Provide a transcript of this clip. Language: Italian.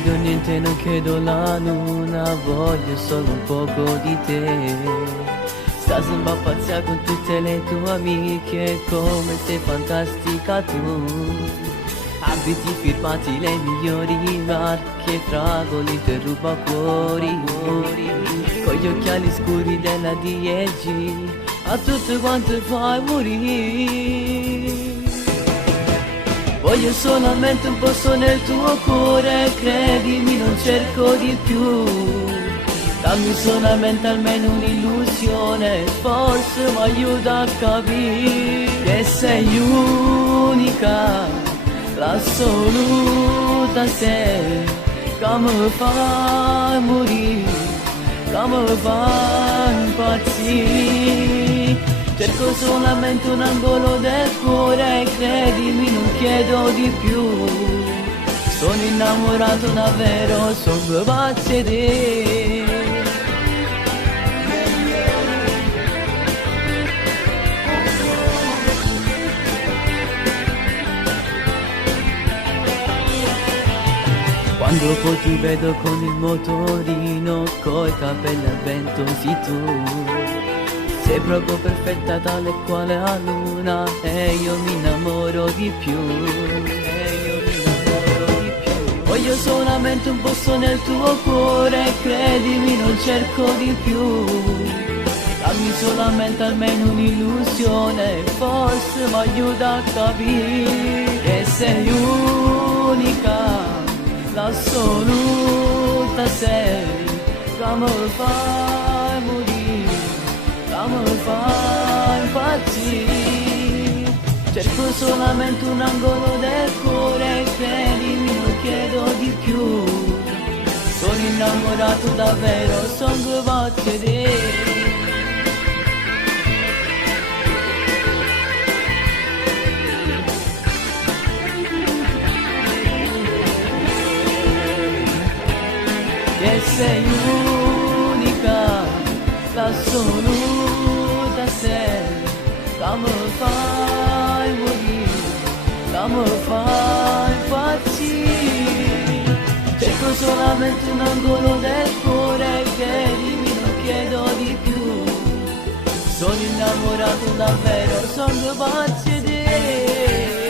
chiedo niente, non chiedo la luna, voglio solo un poco di te. Sta sembra pazzia con tutte le tue amiche, come sei fantastica tu. Abiti firmati le migliori marche, fragoli te ruba cuori. Con gli occhiali scuri della DG, a tutto quanto fai morire. Voglio solamente un posto nel tuo cuore, credimi non cerco di più. Dammi solamente almeno un'illusione, forse mi aiuta a capire che sei unica, l'assoluta sei, che mi fai morire, che mi fai impazzire. Cerco solamente un angolo del cuore, credimi non chiedo di più. Sono innamorato davvero, sono pazzo di te. Quando poi ti vedo con il motorino, coi capelli al vento sei tu. Sei proprio perfetta tale quale la luna, e io mi innamoro di più. Voglio solamente un posto nel tuo cuore, credimi non cerco di più. Dammi solamente almeno un'illusione, forse mi aiuta a capire che sei unica, l'assoluta sei, che mi fai morire, che mi fai impazzire. Cerco solamente un angolo del cuore, credimi non chiedo di più. Sono innamorato davvero, sono pazzo di te. Che sei unica, l'assoluta sei, che mi fai morire, che mi fai impazzire. Cerco solamente un angolo del cuore, credimi non chiedo di più. Sono innamorato davvero, sono pazzo di te.